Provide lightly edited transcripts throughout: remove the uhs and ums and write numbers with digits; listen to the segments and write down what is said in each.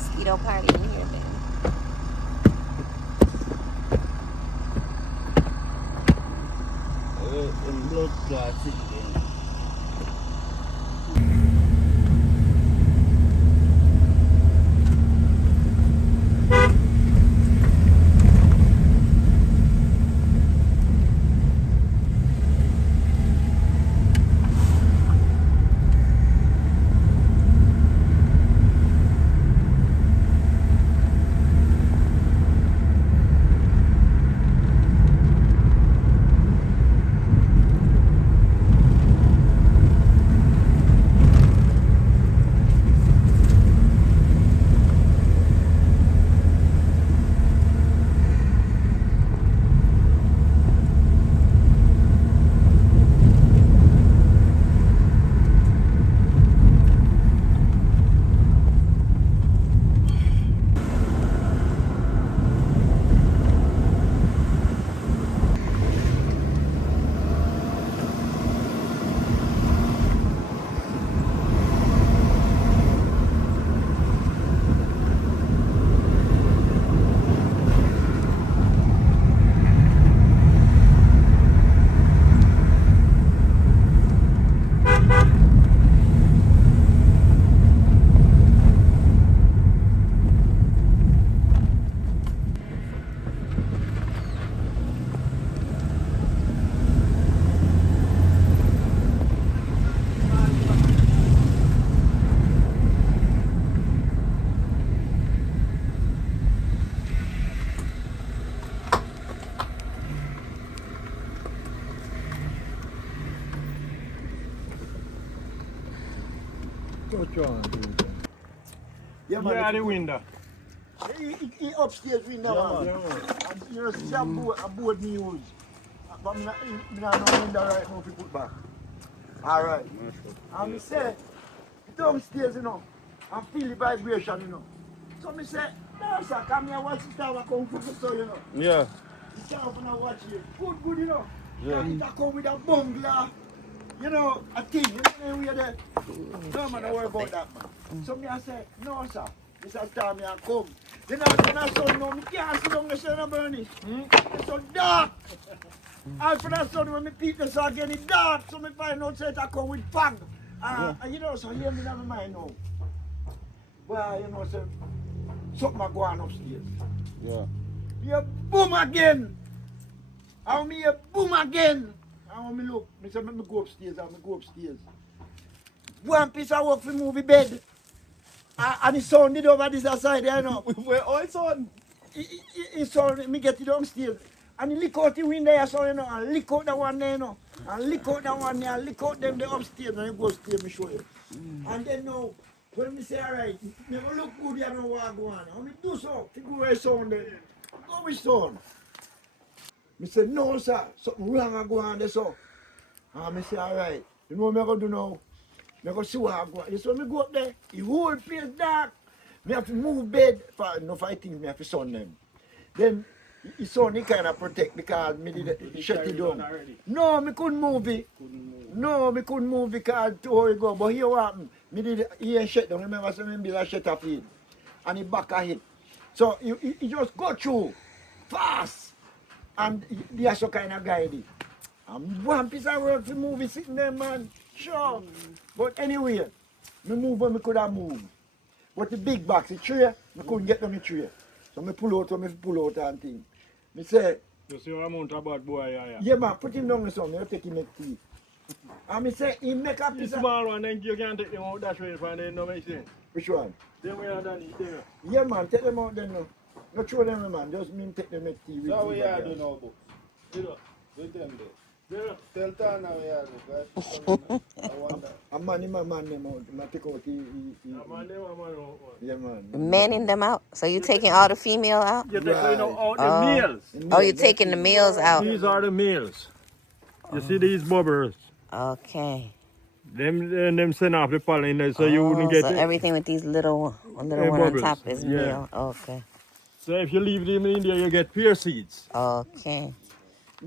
mosquito party in here then. In blood clots again. Touch on, dude. Yeah, the window. He upstairs window. Yeah, man. And you know, see a board me use. But me not know window right now if you put back. Alright. And me say, downstairs, you know, and feel the vibration, you know. So me say, no sir, come here watch the tower come from the soul, you know. Yeah. The tower from watch it. Good, you know. Yeah. And it come with a bungalow. You know, a thing, you know, we are there. No man, don't worry about that, man. So me I say, no sir, this is time me I come. Then I when I saw no, me can't sit down the sun and burn it. It's so dark. And for that sun when me peep this again, it's dark. So me find out that I come with fog. And you know, so hear me in my mind now. Well, you know, so something go on upstairs. Yeah. You boom again. And me a boom again. And when me look, me say, me go upstairs, and me go upstairs. One piece of work for movie bed. And the son did over this side there, you know. Where all son? His son, me get it downstairs. And he lick out the window there, so you know, and lick out the one there, you know. And lick out that one there, and lick out them there upstairs, and you go upstairs, me show you. And then now, when me say, alright, never look good, you know what go on. And me do so, to go where son there. Go with son. Me say, no sir, something wrong I go on there so. And me say, alright, you know what I'm going to do now? I'm going to see what I go on. So me go up there, the whole place dark. Me have to move bed, for enough I think me have to sun them. Then, his son he kind of protect because me did shut it down. No, me couldn't move it. No, me couldn't move it because to how it go. But here what happened, me did he ain't shut down. Remember, so me build a shutter feed. And he back a hit. So, he just go through fast. And they are so kind of guided. And one piece of work to move it sitting there, man. Sure. But anyway, me move when me could have moved. But the big box, the tray, me couldn't get them the tray. So me pull out and thing. Me say, You see what amount of bad boy, yeah man, put him down the sun, you take him make tea. And me say, he make a The piece of... small one, then you can't take them out that way for them, no make sense. Which one? Them way are done it there. Yeah man, take them out then no. Not throw them man, just me take them make tea with So me, we but are yeah. doing now, book. You know. With them there. Yeah. Tell Tana we are doing, I wonder. A man, him a man them out, him a take out I'm on them, I'm on yeah man. Manning them out. So you taking all the female out? You take Right. out the Oh. males. Oh, you taking the males out? These are the males. You see these bubbers? Okay. Them send off the pollen there so you wouldn't get so it. everything with these little one on bubbles. top is Yeah. male. Okay. So if you leave them in there, you get pear seeds. Okay.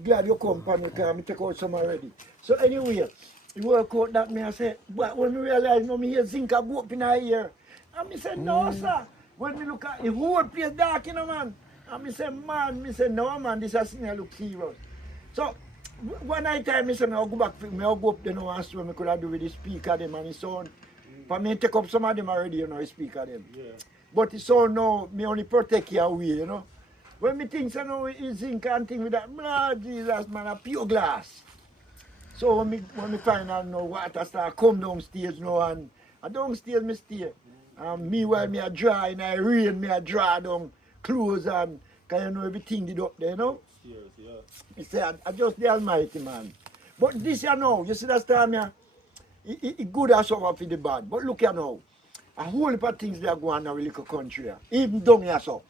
Glad you come for me because I take out some already. So anyway, you work out that me I say, but when me realize no me hear zinc a go up in her ear. And me say, no sir, When me look at the whole place dark, you know, man. And me say, no, man, this has me look serious. So, one night time, me say, me I'll go back, me I'll go up there now and see what me could have do with the speaker them and the sound. For me take up some of them already, you know, the speaker them. Yeah. But the sound now, me only protect you away, you know. When me think, so now, it's zinc and thing with that, blah, Jesus, man, a pure glass. So when me find out now, water start come downstairs now, and downstairs me stay. Meanwhile, me a dry in the rain, me a dry down clothes and, cause you know everything did up there, you know. Yes, yeah. He said, I just the Almighty, man. But this you know, you see that time here, it good as suffer for the bad. But look here now, a whole heap of things they are going on in our little country here. Even down here so.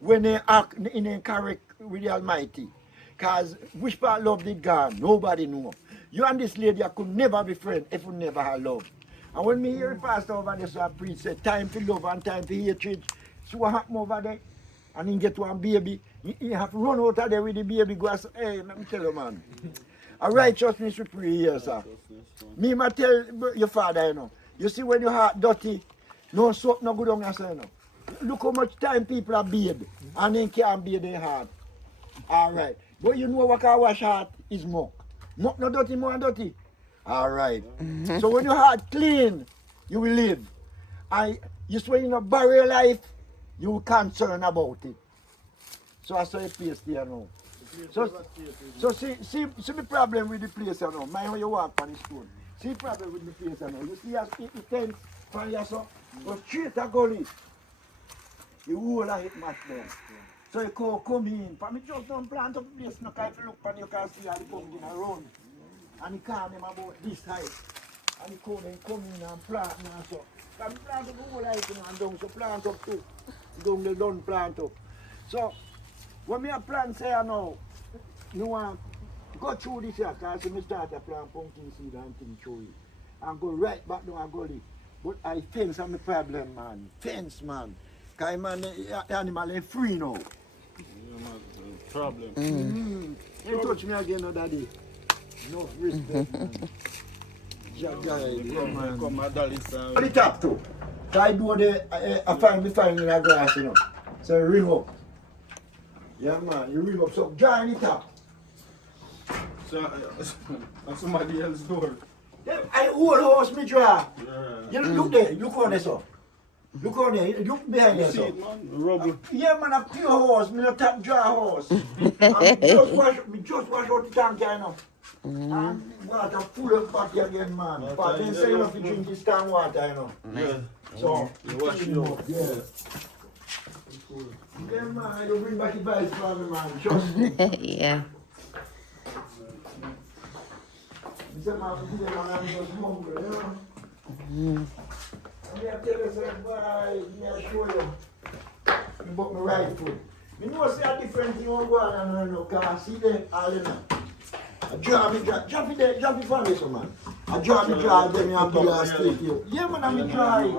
When they act in a correct with the Almighty. Cause which part love did gone, nobody know. You and this lady I could never be friends if you never had love. And when me hear the pastor over there, so I preach, say, time for love and time for hatred. So what happen over there? And he get one baby, he have to run out of there with the baby, go and say, hey, let me tell you, man. A righteousness we pray here, sir. Me might tell your father, you know. You see when your heart dirty, no soap, no good on your son, you know. Look how much time people are bathed, and they can't bathe their heart. All right. But you know what can wash heart is muck. Muck no dirty, more dirty. All right. So when your heart clean, you will live. And you swear in a barrier life, you will concern about it. So I saw a place there now. So see the problem with the place now. Mind how you walk on the stone. See the problem with the place now. You see as it tends from your son, but straight a gully. You whole of it match there. So you come in. For me just don't plant up the place now, because if you look and you can see how they come in around. And he call them about this height. And he come in and plant and so. Can plant up the whole height and down, so plant up too. Down they don't plant up. So when me a plant say now, you want go through this here, because me start a plant pumpkin seed and thing through it. And go right back down and gully. But I fence on the problem, man. Fence, man. Because man, the animal is free now. Yeah, man, problem. You touch me again, no daddy. No respect, man. Come my dolly, sir. The top too. So I do I find in the grass, you know. So you ring up. Yeah, man, you ring up. So dry in the top. So, that's somebody else's door. I whole house me dry. Yeah. You look there, look on there, so. Look on there, look behind there, See so. it, man? Rubble. Yeah, man, a pure horse, me not tap dry horse. And me just wash out the tank, you know. And water full of back again, man. But then say you have to drink this tank water, you know. Yeah. So, You wash it out. yeah. Yeah, man, you bring back the vibes for me, man. Trust me. Yeah. You say, man, today, man, I'm just hungry, you know. And me I tell you, say, boy, me I show you. Me book my right foot. Me know say a different thing on go on and no car. See there, all in there. I drop it there, drop it for me, so man. I drop it dry, then me have to last take you. Yeah, man, I me dry.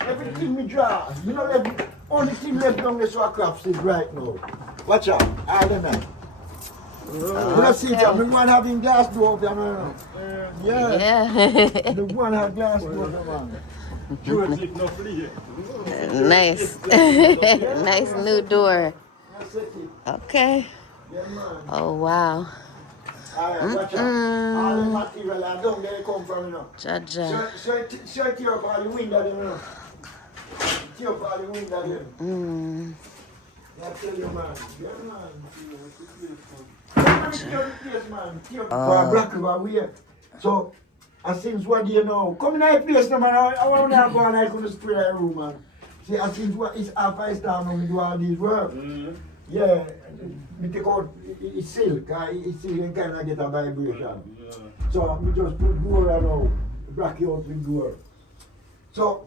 Everything me dry. Me know that only thing left down there so I craft is right now. Watch out, all in there. Let's see it, me one having glass door up there, man. Yeah. Yeah. The one have glass door up there, man. Nice. Nice new door. That's it. Okay. Yeah, man. Oh, wow. Alright, watch out. All the material are down there come from, you know. Jaja. So tear up all the window them, you know. Tear up all the window them. I tell you, man. Yeah, man. Tear the place, man. Tear up for a black river we here. So, and since what do you know? Come in that place, no, man. I want to go and I couldn't spray that room, man. See, and since what is half I start when we do all these work. Yeah, me take out it's silk, it's silk and kind of get a vibration. Yeah. So me just put door around, black it out with door. So,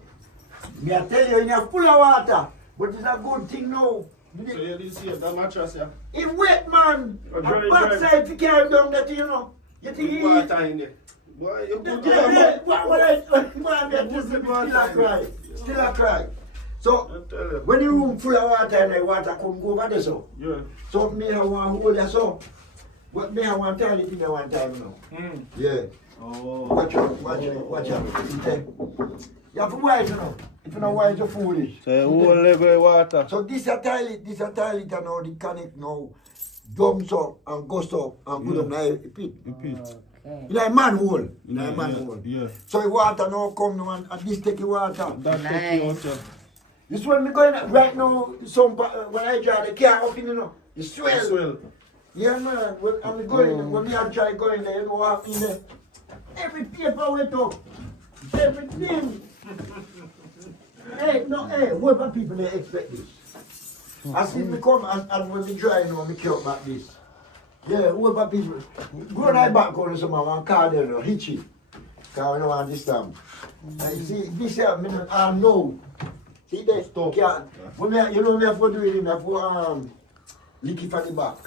me I tell you, you have full of water, but it's a good thing now. So you didn't see that mattress, yeah? It's wet, man. Oh, dry, And backside to carry down that, you know. You think he... Water in there. Boy, you put Still a cry. So, when the room full of water and the water come go over there, so. Yeah. So, me have one hold there, so. But me have one toilet in there one time now. Yeah. Oh. Watch out. Okay. You have to wise, you know. If you don't wise, you're foolish. So you whole level of water. So this a toilet, and now the connect now dumps up and goes up and put up now a pit. In a manhole. In a manhole. Yeah. So the water now come now and this take the water. That take you out, yeah. This one me going right now, when I drive the car up in, you know, it swell. Swell. Yeah man, when I'm going, when me I try going there, you know what in there. Every paper went up. Everything. Hey, what people they expect this? As if me come and when me dry now, me cut back this. Yeah, what people go on my back on some one car there, no, hitchy. Cause we don't understand. You see, this here, I know. See there, stop. When me, you know me have to do it, me have to lick it from the back.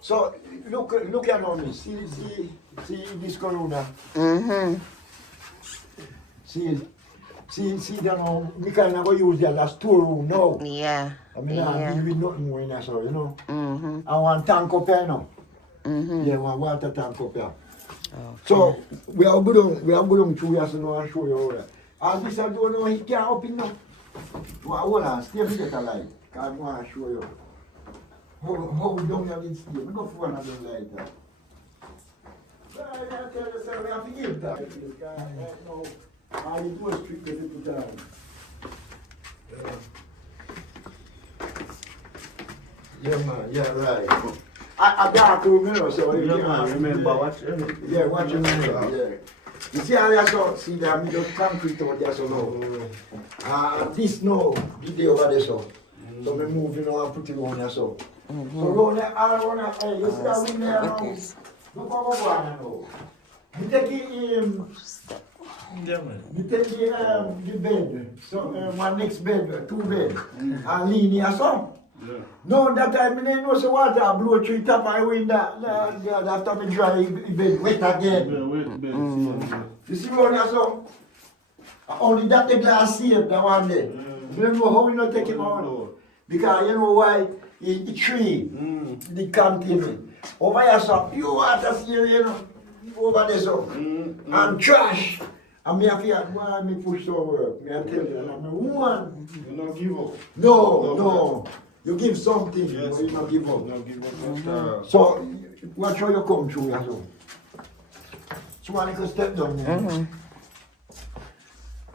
So look at me. See this corona. See that now, we kind of go use that as storeroom now. Yeah. I mean, I deal with nothing more in there, so you know. Mm-hmm. I want tank up here now. Yeah, one water tank up here. So we are going through here, so now I'll show you all that. And this I don't know, he can't up in now. Hold on, stay with it alive. Because I want to show you. How down you need to stay. We go for one of them like that. So I tell you, sir, we have to give that. This guy, no, all he do is trick the people down. Yeah, man, yeah, right. I dark room, you know, so you Yeah, man, remember watch yeah, watch your man, yeah. You see how they so see that middle concrete out there so now. This now, the day over there so. So we move, you know, and put it on there so. So round there, all around there, hey, you see that window there now? Look how go on now. You take the bed, so one next bed, two bed, and lean here so. Yeah. No, that time I didn't know so water blow through top of the window. After me dry, it bed wet again. Yeah, wet. You see what I saw? Only that the glass here, that one there. Remember how we not take him out? Because you know why? The tree, the container. Over here, so pure water here, you know. Over there, so. And trash. And me have to why me push some work. Me I tell you, and I'm a woman. You don't give up. No. You give something, Yes. but you not give up. Don't give up. So, watch how you come through as well. So, I can step down there.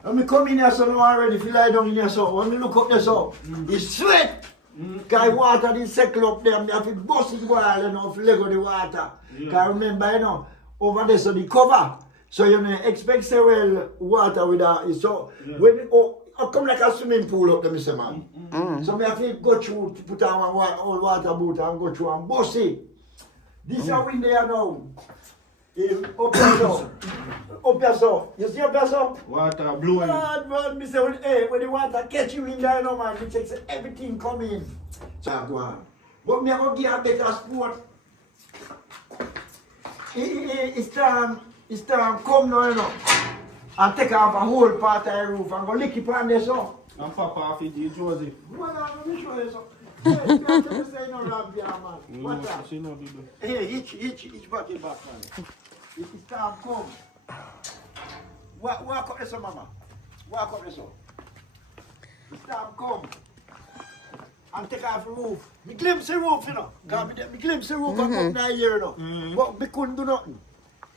When me come in here, so now already, if you lie down in here, so when me look up there, so, it's sweat. Because water didn't settle up there, me have to bust it while, you know, if you let go the water. Because remember, you know, over there, so the cover. So, you know, expect several water with that. So, when I come like a swimming pool up there, Mr. Man. So me have to go through, put on one old water boot and go through and bust it. This is how in there now. Up here so. Up here so. You see up here so? Water blowing. Man, me say, when the water catch you in there now, man, me check say everything come in. So I go on. But me have to give a better sport. It's time come now, you know. And take off a whole part of the roof and go lick it on there so. And pop off it, Joseph. Well, let me show you something. Hey, you can't say no ramp here, man. What's that? She know do. Hey, each back, man. It's time come. Walk up there, so, mama. Walk up there, so. It's time come. And take off the roof. Me glimpse the roof, you know. Because me glimpse the roof and come down here, you know. But me couldn't do nothing.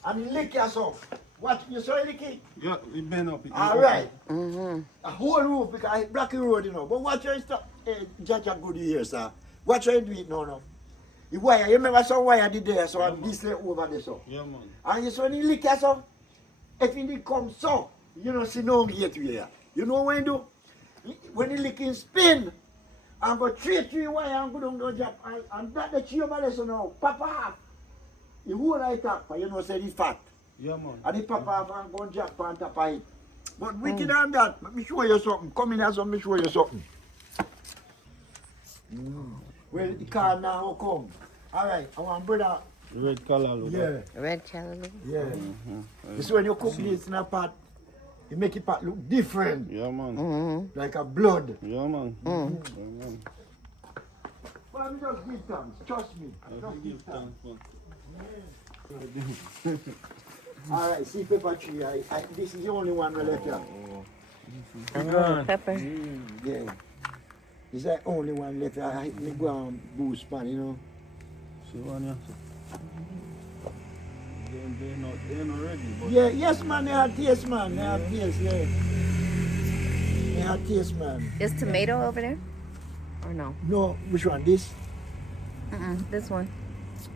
And he lick yourself. What, you saw it lick? Yeah, it bend up. Alright. A whole roof because it's block the road, you know. But watch how you stop. Hey, judge a good here, sir. Watch how you do it now. The wire, you remember some wire did there, so and this lay over there, so. Yeah, man. And you saw when he lick yourself, if he did come so, you know, see no here to here. You know what he do? When he lick in spin, and go straight to the wire and go down the job, and that the tree over there, so now, pop off. The whole like that, you know, say it's fat. Yeah, man. And the papa and go jack on top of it. But wicked on that, let me show you something. Come in here, so let me show you something. Well, the car now come. Alright, I want brother. Red color, look. Yeah, Red channel. yeah. You see when you cook this in a pot, you make it pot look different. Yeah, man. Like a blood. Yeah, man. Yeah, man. But I'm just give thanks, trust me. Just give thanks. All right, see pepper tree. This is the only one we left here. Pepper. Yeah. This is the only one left. I me go and boost pan, you know. See one here. They're not ready. But Yeah, yes man, they have taste man. They have taste, yeah. They have taste man. Is tomato over there? Or no? No, which one? This? This one.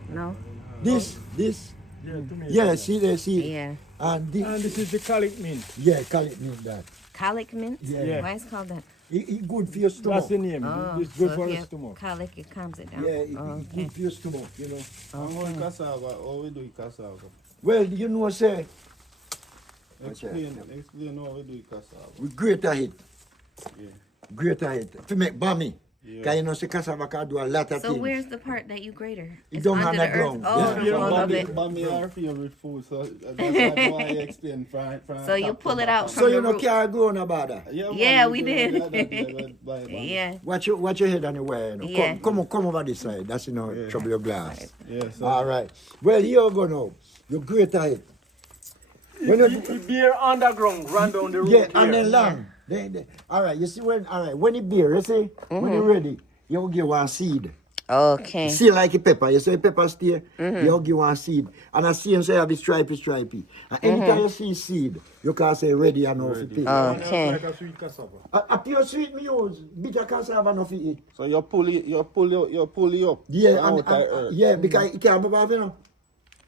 No. This? Yeah, to me. Yeah, see there, see. Yeah. And this, And this is the colic mint. yeah, call it mean that. Colic mint? Yeah. Why is it called that? It good for your That's stomach. the name. Oh, It's good so for if the you have stomach. colic, it calms it down. Yeah, it okay. good for your stomach, you know. I'm going cassava. How we do cassava? Well, you know, say, Explain how we do cassava. we great at it. Yeah. Great at it. To make bammy. Yeah. Because you know, say cassava can do a lot of So things. where's the part that you grater? It It's don't under on the the earth. ground. Oh, Yeah. I love it. Bammy our favorite food, so that's why I explain from So you top pull to it out bottom. So from you the know, root. can't grow no bother. Yeah, we did. Yeah. Yeah. Watch your head anywhere. You know. Yeah. Come over this side. That's, you know, trouble your glass. Yeah, so All right. Well, here you go now. You're great at it. When you, It beer underground, run down the road. yeah, and here. then long. All right, you see when it beer, you see, when it's ready, you will give one seed. Okay. See like a pepper, you see a pepper steer, you will give one seed. And I see him say have it stripy. And anytime you see seed, you can say ready and off it. Okay. Like a sweet cassava. A pure sweet me use, bitter cassava enough to eat. So you pull it up. Yeah, out and, the earth. yeah, because it can't move off, you know.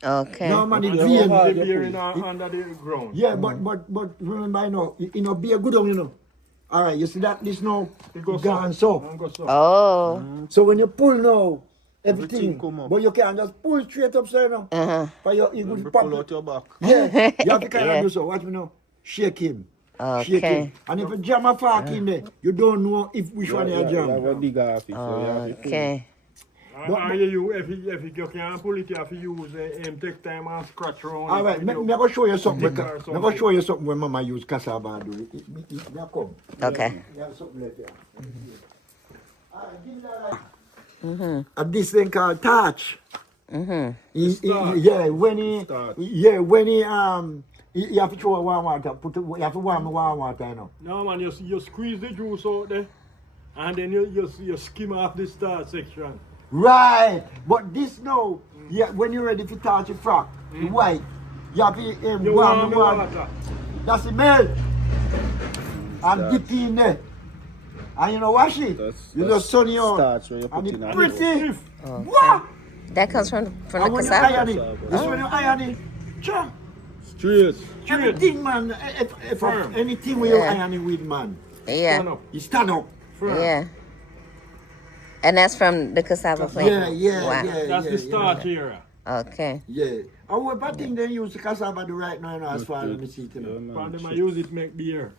Okay. No man, it Yeah, vein. well, The beer in under the ground. Yeah, but remember, you know, be a good one, you know. All right, you see that this now, It goes gone so. so. And go so. Oh. So when you pull now, Everything everything come up. but you can't just pull straight up, so you know. But you You could pull pop. out your back. Yeah, you have to kind Yeah. of do so. Watch me now. Shake him. Shake Okay. him. And if you jam a fork in there, you don't know which one you You have jam. a dig off it. So you have to pull it. Okay. If you can't pull it, you have to use take time and scratch around. All right, it. me go show you something. Thicker or Me go show you something when Mama use cassava do it. Me come. Okay. You have something like that. All right, give me that light. And this thing called touch. Starch. Yeah, when he, Starch. you have to throw warm water. You have to warm water, you know. No man, you squeeze the juice out there, and then you skim off the starch section. Right, but this now, yeah, when you're ready to touch the frock, the white, you have to You warm warm the the water. water. That's the milk. And Starch. dip in there. And you know, wash it. You just sun it out. Starch where you put And in it's a pretty. If What? That comes from And the when you cassava. iron it, this when you iron it, cha, straight. everything, man, if Firm. anything where you Yeah. iron it with, man, stand Yeah. up. you stand up. Firm. Yeah. And that's from the cassava plant. Yeah, yeah, Wow. yeah. That's yeah, the starch here. Okay. Yeah. And what I think they use the cassava do right now, you know, as far as me see it, you Yeah, know. man. But them I use it make beer.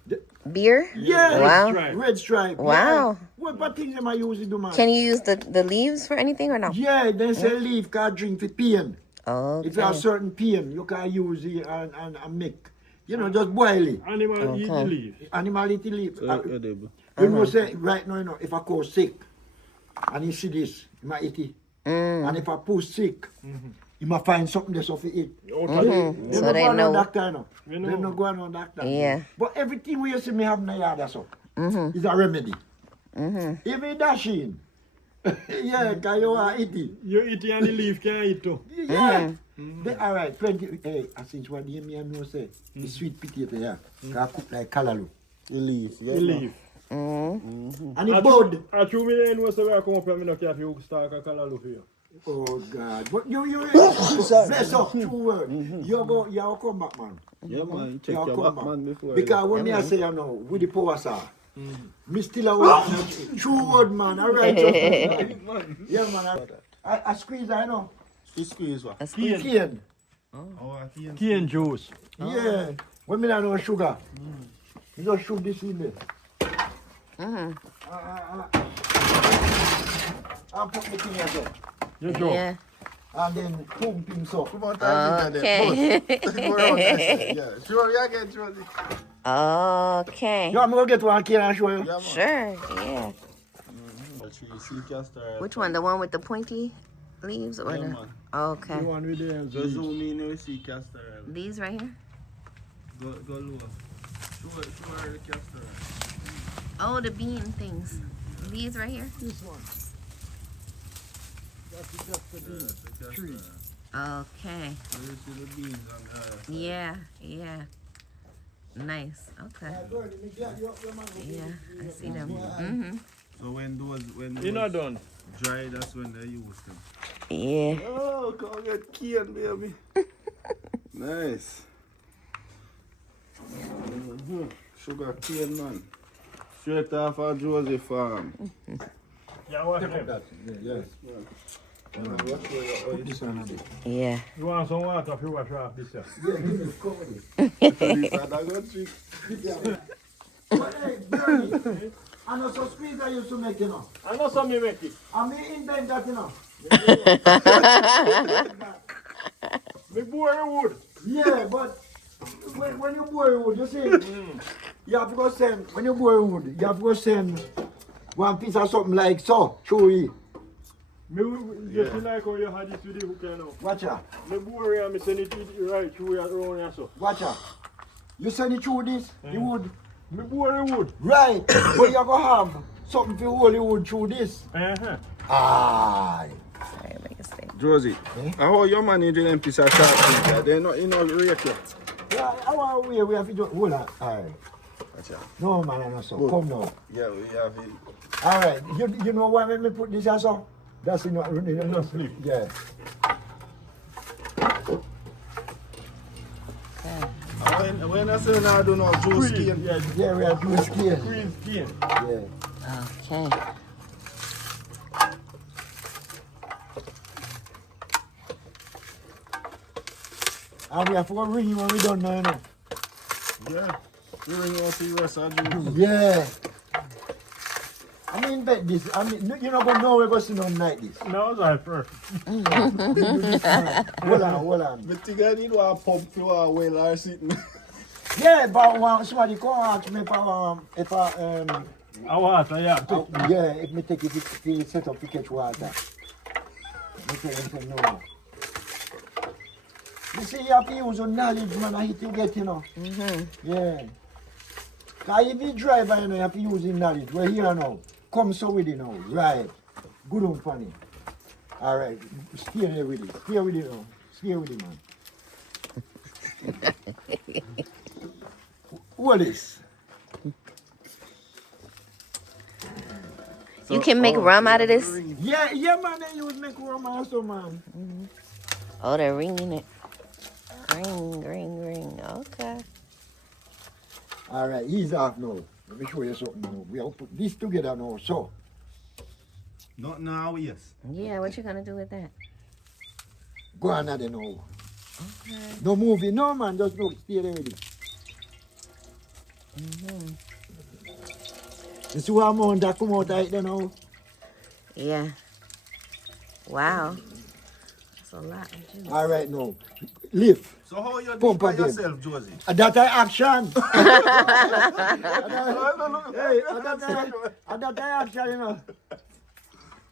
Beer? Yeah. Wow. Stripe. Red stripe. Wow. Yeah. What I think they use it do, man. Can you use the leaves for anything or no? Yeah, they say leaf can drink for pain. Okay. If you have certain pain, you can use it and make. You know, just boil it. Animal eat the Okay. leaf. Animal eat the leaf. So, edible. You know, say, right now, you know, if I call sick, and you see this, you might eat it. And if I push sick, you might find something that's off it. Okay. They So no they go on know. doctor, you know. We They know. no go on doctor. Yeah. But everything we see me have in the yard, that's all. It's a remedy. Even dashing. Yeah, because you want to eat it. You eat it and the leaf can't eat too. Yeah. All right, plenty. Hey, I since what you me know say, the sweet potato, yeah, can cook like callaloo. The leaf. Yeah, The leaf. And the bud. I chew me in what's the way I come up here, I don't care if you start a callaloo for you. Oh God! But you bless up, true word. You come back, man. Yeah, man. You check You your come back, man, before. Because when me I say, you know, with the power saw, me still a word. True word, man. All right, yeah, man. I squeeze, I know. You squeeze what? Cane. Oh, I can't. Cane juice. Yeah. When me I know sugar, you just shoot this in there. And put the thing here, so. You sure? Yeah. And then pump him so. Come on, time Okay. Go around there. Yeah, sure, yeah, get sure. Okay. You want me to get one cane and show you? Yeah, man. Sure. Yeah. Sea castor. Which one? The one with the pointy? leaves or Yeah, the? man. Okay. The one with the ends. Just zoom in and you see castor oil. These right here. Go low. Show her the castor oil. Oh, the bean things. These right here. This one. That's just the bean. That's the castor Tree. oil. Okay. So you see the beans on the other side. Yeah. Yeah. Nice. Okay. Yeah, I see them. Mhm. So when those You're not done. dry, that's when they use them. Yeah. Oh, go get cane, baby. Nice. Sugar cane, man. Straight off of Josie farm. Yeah, watch them. Yes. Yeah. You want some water if you wash off this here? I know some squeeze I used to make, you know. I know some you make it. I mean, invent that, you know. Me boy wood. Yeah, but when you boil wood, you see, you have to go send, when you boil wood, you have to go send one piece of something like so, chewy. Me just like how you had this with the hook now. Watch out, Me boy and me send it right through around here so. watch out. You send it through this, the wood. Me boy wood. Right, but you go have something to hold the wood through this. Aye. Sorry, make a mistake. Josie, how you manage them piece of sharp? They're not rate yet. Yeah, our way we have to do, hold on. Aye. Watch out. No man, I know so. Good. Come now. Yeah, we have it. All right, you know why when me put this as so? That's in your sleep. Yeah. When I say now I don't know juice Cream. skin. Yeah, Yeah, we are doing skin. green skin. Yeah. Okay. And we have to go ring when we done now, you know. Yeah. We ring out the rest of juice. Yeah. I mean, bet this. I mean, you're not going to know we're going to see nothing like this. No, it's like first. Hold on. But think I need one pump for a well or sitting. Yeah, but somebody come ask me if I Water, yeah. yeah, if me take it to set up to catch water. Me tell him say no. You see, you have to use your knowledge, man, and hit you get, you know. Yeah. Because if you drive, you know, you have to use your knowledge. We're here now. Come so with it now. Right. Good on funny. All right. Stay there with it. Stay with it now. Stay with it, man. What is? You can make rum out of this? Yeah, man, they use make rum also, man. Oh, they're ringing it. Ring. Okay. All right, he's off now. Let me show you something now. We have to put this together now, so. Not now, yes. Yeah, what you gonna do with that? Go on now, now. Okay. No moving, no, man, just no, stay there with it. You see what amount that come out right there now? Yeah. Wow. That's a lot of juice. All right, now. Lift. So how you do Pump by again. yourself, Josie? That I action. Hey, that I action, you know.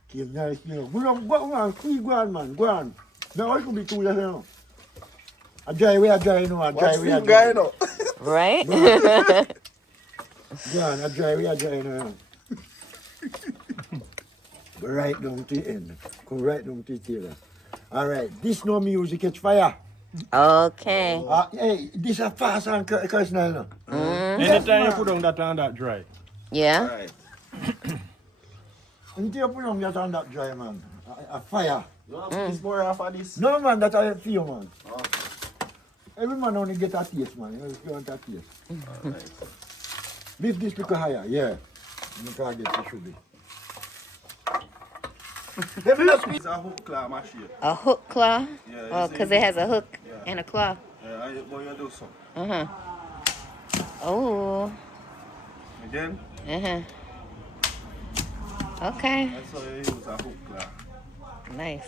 Keep nice, you know. Go on, quick, go on, man, go on. No, I should be too late, you know. I dry, we are dry, you know. I dry, What's we are this guy dry. now? Right? Go on, I dry, we are dry, you know. Go right down to the end. Go right down to the tail. All right, this no music, catch fire. Okay. Hey, this a fast and curse now, you know. Anytime you put on that dry. Yeah. Right. Until you put on that on that dry, man. A fire. You have this more off of this? No, man, that I feel, man. Oh. Every man only get a taste, man. You want a taste. Alright. Lift this little higher, yeah. You can't get it, should be. It's a hook claw machine. A hook claw? Yeah, Oh, it's because a- it has a hook Yeah. and a claw. Yeah, but you do so. Uh-huh. Oh. Again, Uh-huh. Okay. that's how you use a hook claw. Nice.